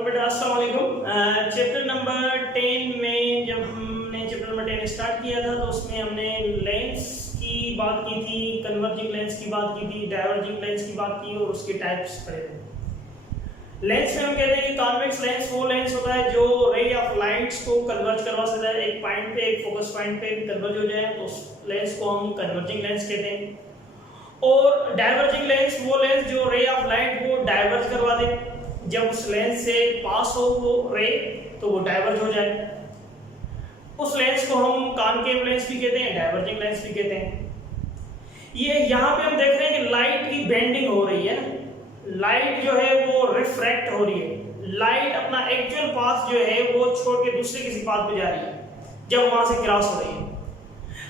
Okay बेटा, अस्सलाम वालेकुम। चैप्टर नंबर 10 में जब हमने चैप्टर नंबर 10 स्टार्ट किया था तो उसमें हमने लेंस की बात की थी, कन्वर्जिंग लेंस की बात की थी, डाइवर्जिंग लेंस की बात की और उसके टाइप्स पढ़े थे। लेंस में हम कहते हैं कि कॉन्वेक्स लेंस वो लेंस होता है जो रे ऑफ लाइट्स को कन्वर्ज करवा सकता है, एक पॉइंट पे, एक फोकस पॉइंट पे कन्वर्ज हो जाए तो उस लेंस को हम कन्वर्जिंग लेंस कहते हैं। और डाइवर्जिंग लेंस वो लेंस जो रे ऑफ लाइट को डाइवर्ज करवा दे, जब उस लेंस से पास हो वो रे तो वो डाइवर्ज हो जाए, उस लेंस को हम कॉनकेव लेंस भी कहते हैं, डाइवर्जिंग लेंस भी कहते हैं। ये यहाँ पे हम देख रहे हैं कि लाइट की बेंडिंग हो रही है, लाइट जो है वो रिफ्रैक्ट हो रही है, लाइट अपना एक्चुअल पाथ जो है वो छोड़ के दूसरे किसी पाथ पे जा रही है जब वहां से क्रॉस हो रही है।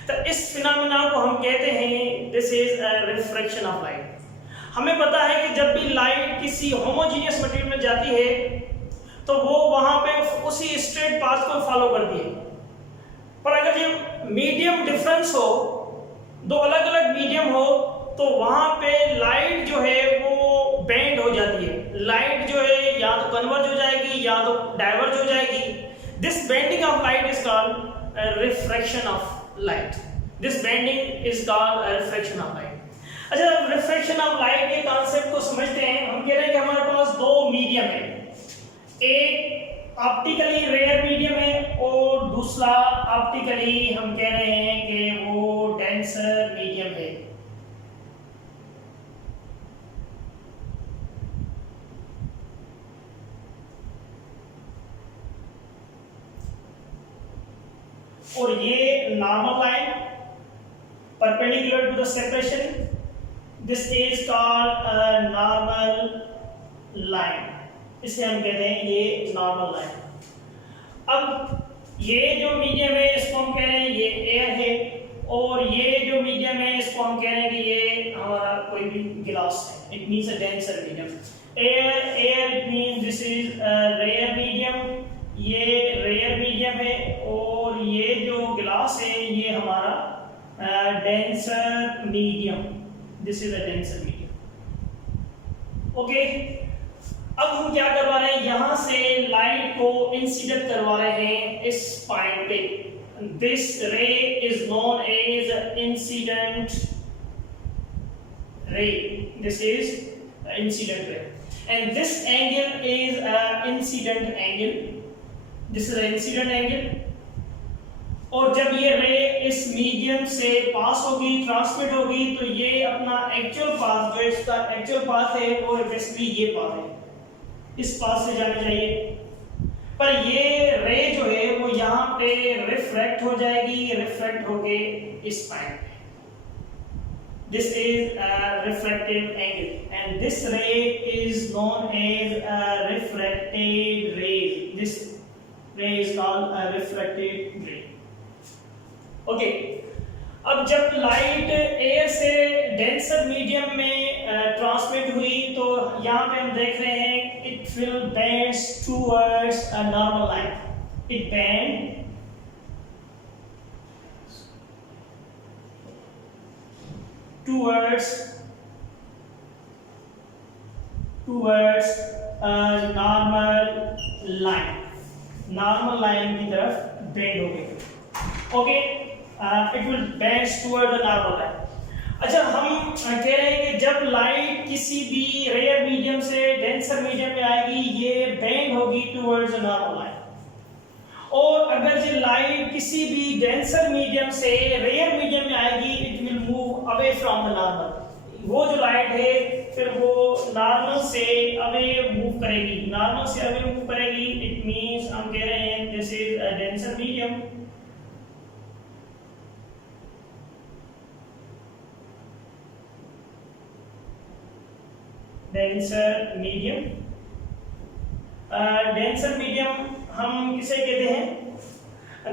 तो इस फिनोमेना को हम कहते हैं this is a refraction of light. हमें पता है कि जब भी लाइट किसी होमोजीनियस मटेरियल में जाती है तो वो वहां पे उसी स्ट्रेट पाथ को फॉलो करती है, पर अगर ये मीडियम डिफरेंस हो, दो अलग अलग मीडियम हो, तो वहां पे लाइट जो है वो बेंड हो जाती है। लाइट जो है या तो कन्वर्ज हो जाएगी या तो डाइवर्ज हो जाएगी। This bending of light is called refraction of light. This bending is called refraction of light. अच्छा, रिफ्रैक्शन ऑफ लाइट के कॉन्सेप्ट को समझते हैं। हम कह रहे हैं कि हमारे पास दो मीडियम है, एक ऑप्टिकली रेयर मीडियम है और दूसरा ऑप्टिकली हम कह रहे हैं कि वो डेंसर मीडियम है। और ये normal line perpendicular to the separation, this is called a normal line. इसे हम कहते हैं ये नॉर्मल लाइन। अब ये जो मीडियम है इसको हम कह रहे हैं ये एयर है, और ये जो मीडियम है इसको हम कह रहे हैं कि ये हमारा कोई भी गिलास है। It means a denser medium. Air it means this is a rare medium, ये रेयर मीडियम है, और ये जो गिलास है ये हमारा denser medium, this is a denser medium. Okay, अब हम क्या करवा रहे हैं, यहां से लाइट को इंसिडेंट करवा रहे हैं इस पॉइंट पे। This ray is known as incident ray, this is incident ray, and this angle is a incident angle, this is a incident angle. और जब ये रे इस मीडियम से पास होगी, ट्रांसमिट होगी, तो ये अपना एक्चुअल पाथ, जो इसका एक्चुअल पाथ है वो बेसिकली ये पाथ है, इस पाथ से जाना चाहिए। पर ये रे जो है वो यहाँ पे रिफ्रैक्ट हो जाएगी, रिफ्रैक्ट होके इस पॉइंट पे। This is a refractive angle and this ray is known as a refracted ray. This ray is called a refracted ray. Okay, अब जब लाइट एयर से डेंसर मीडियम में ट्रांसमिट हुई तो यहाँ पे हम देख रहे हैं it will bend towards a normal line. It bend towards a normal line, normal line की तरफ बेंड हो गई। Okay, it will bend toward the normal line। अच्छा, हम कह रहे हैं कि जब लाइट किसी भी रेयर मीडियम से डेंसर मीडियम में आएगी ये बेंड होगी टुवर्ड्स द नॉर्मल लाइन, और अगर जो लाइट किसी भी डेंसर मीडियम से रेयर मीडियम में आएगी it will move away from the normal. वो जो लाइट है फिर वो नॉर्मल से अवे मूव करेगी, नॉर्मल से अवे मूव करेगी। इट मींस हम कह रहे हैं this is a denser medium, denser medium. Denser medium हम किसे कहते हैं,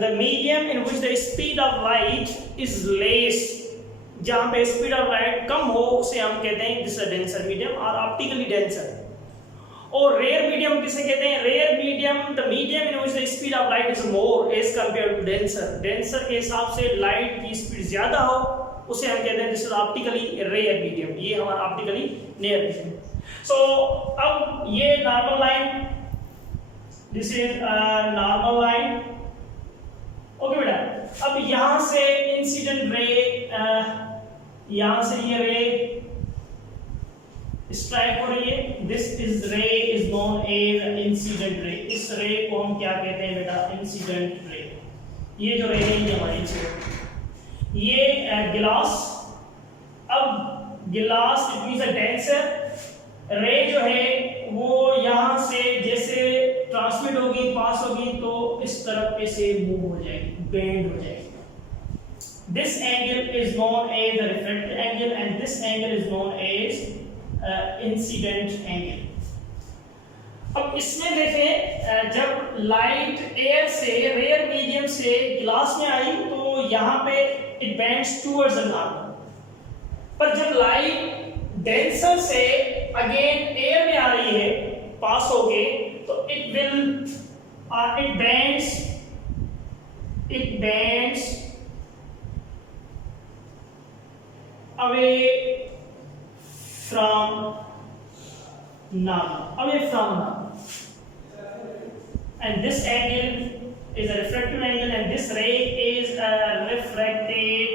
the medium in which the speed of light is less. जहां पे स्पीड ऑफ लाइट कम हो उसे हम कहते हैं दिस इज डेंसर मीडियम और ऑप्टिकली डेंसर। और रेयर मीडियम किसे कहते हैं, rare medium the medium in which the speed of light is more as compare to denser. Denser के हिसाब से लाइट की स्पीड ज्यादा हो उसे हम कहते हैं this is optically rare medium, ये हमारा ऑप्टिकली रेयर मीडियम। सो अब ये normal line this is normal line. Okay बेटा, अब यहां से इंसिडेंट रे, यहां से ये रे स्ट्राइक हो रही है, this is ray is known as incident ray. इस रे को हम क्या कहते हैं बेटा? Incident ray. ये जो रे है ये हमारी इंसिडेंट, ये गिलास, अब गिलास इट मींस अ डेंसर रे जो है वो यहां से जैसे ट्रांसमिट होगी, पास होगी, तो इस तरफ से मूव हो जाएगी, बेंड हो जाएगी। This angle is known as the refracted angle and this angle is known as incident angle. अब इसमें देखें, जब लाइट एयर से, रेयर मीडियम से ग्लास में आई तो यहाँ पे it bends towards the normal, पर जब लाइट डेंसर से अगेन एयर में आ रही है पास होके, तो it bends away from normal, and this angle is a refractive angle and this ray is a refracted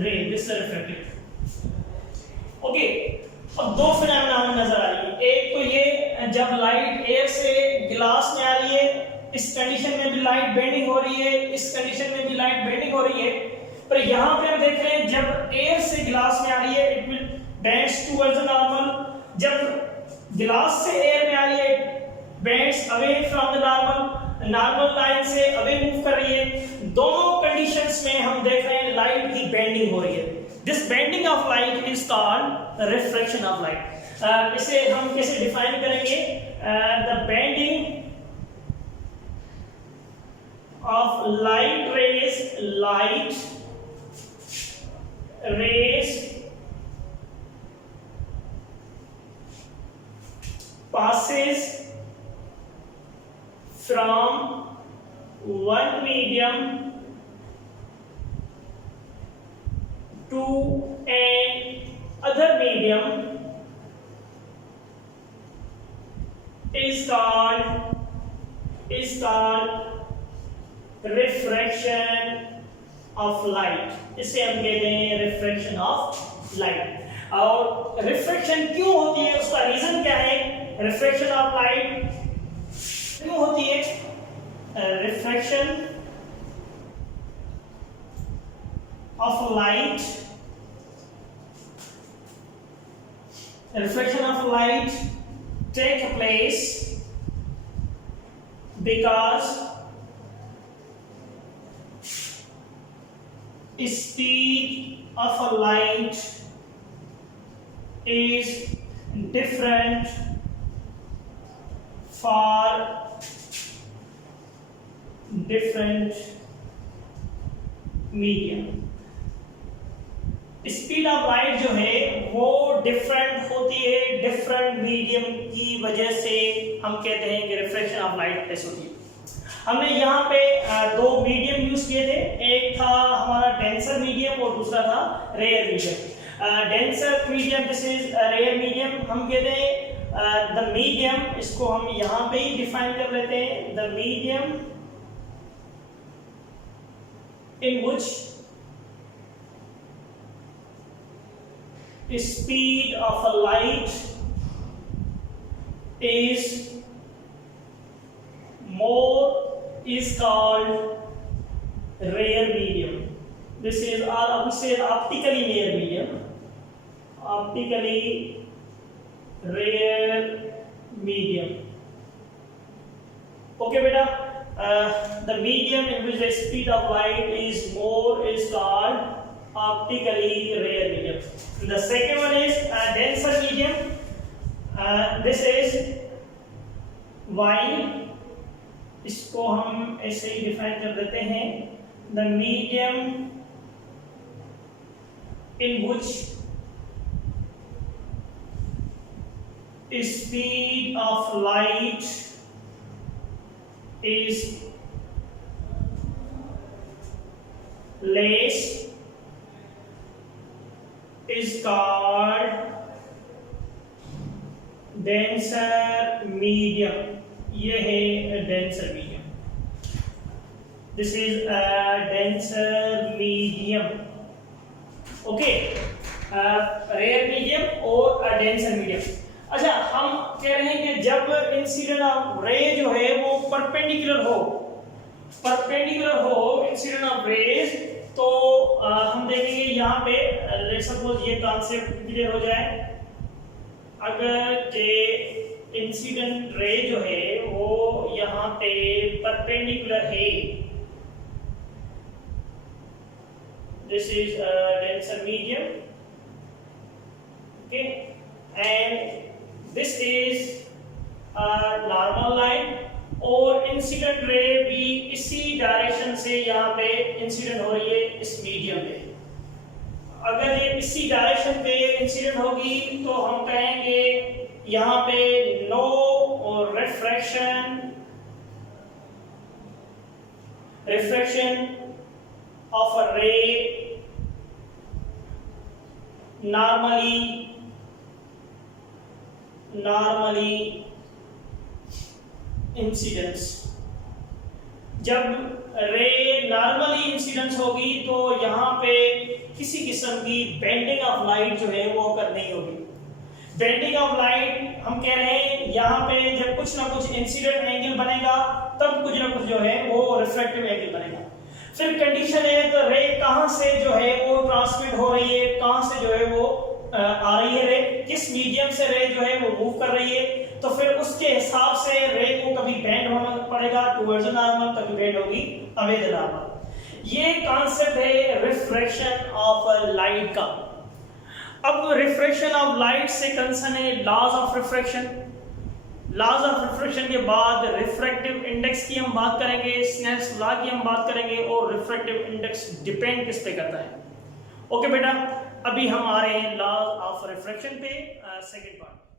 ray, this is a refracted। okay, अब दो फिनोमेना हमें नजर आ रही है। एक तो ये जब लाइट एयर से गिलास में आ रही है, इस कंडीशन में भी लाइट बेंडिंग हो रही है, इस कंडीशन में भी लाइट बेंडिंग हो रही है, पर यहां पे हम देख रहे हैं जब एयर से गिलास में आ रही है it will bends towards the normal, जब गिलास से एयर में आ रही है bends away from the normal, normal line से अवे मूव कर रही है। दोनों कंडीशंस में हम देख रहे हैं लाइट की बेंडिंग हो रही है। This bending of light is called refraction of light. इसे हम कैसे डिफाइन करेंगे? The bending of light rays passes from one medium to another medium is called refraction of light. इसे हम कहते हैं रिफ्रैक्शन ऑफ लाइट। और रिफ्रैक्शन क्यों होती है, उसका रीजन क्या है? रिफ्रैक्शन ऑफ लाइट क्यों होती है? Refraction of light take place because speed of a light is different for different medium। Speed of light जो है वो डिफरेंट होती है डिफरेंट मीडियम की वजह से, हम कहते हैं कि रिफ्रैक्शन ऑफ लाइट ऐसे होती है। हमने यहाँ पे दो मीडियम यूज किए थे, एक था हमारा डेंसर मीडियम और दूसरा था rare medium. Denser medium this is rare medium. हम कहते हैं द मीडियम, इसको हम यहाँ पे ही डिफाइन कर लेते हैं, the medium in which speed of a light is more is called rare medium। This is optically rare medium, optically rare medium। Okay beta, the medium in which the speed of light is more is called optically rare medium। The second one is denser medium। This is while, इसको हम ऐसे ही define कर देते हैं, the medium in which speed of light is less is called denser medium। ये है denser medium, this is denser medium, okay, rare medium और denser medium. अच्छा, हम कह रहे हैं कि जब इंसिडेंट ऑफ रे जो है वो परपेंडिकुलर हो इंसिडेंट ऑफ रेज, तो हम देखेंगे यहाँ पे, लेट्स सपोज ये कॉन्सेप्ट क्लियर हो जाए, अगर के इंसिडेंट रे जो है वो यहाँ पे परपेंडिकुलर है, this is denser medium, okay, and this is normal line, और इंसिडेंट रे भी इसी डायरेक्शन से यहाँ पे इंसिडेंट हो रही है इस मीडियम पे। अगर ये इसी डायरेक्शन पे इंसिडेंट होगी तो हम कहेंगे यहाँ पे नो रिफ्रैक्शन ऑफ अ रे नॉर्मली इंसिडेंस। जब रे नॉर्मली इंसिडेंस होगी तो यहाँ पे किसी किस्म की बेंडिंग ऑफ लाइट जो है वो अगर नहीं होगी। बेंडिंग ऑफ लाइट हम कह रहे हैं यहाँ पे जब कुछ ना कुछ इंसिडेंट एंगल बनेगा तब कुछ ना कुछ जो है वो रिफ्रैक्टिव एंगल बनेगा। फिर कंडीशन है तो रे कहाँ से जो है वो ट्रांसमिट हो रही है, कहाँ से जो है वो आ रही है रे, किस मीडियम से रे जो है वो मूव कर रही है, तो फिर उसके हिसाब से रे को कभी बेंड होना पड़ेगा टुवर्ड्स नॉर्मल, कभी बेंड होगी अवे द नॉर्मल। ये कॉन्सेप्ट है रिफ्रैक्शन ऑफ लाइट का। अब रिफ्रैक्शन ऑफ लाइट से कंसर्न है laws of refraction. Laws of refraction के बाद रिफ्रैक्टिव इंडेक्स की हम बात करेंगे, स्नेल्स लॉ की हम बात करेंगे, और रिफ्रैक्टिव इंडेक्स डिपेंड किस पे करता है। ओके बेटा, अभी हम आ रहे हैं लॉज ऑफ रिफ्रैक्शन पे, सेकंड पार्ट।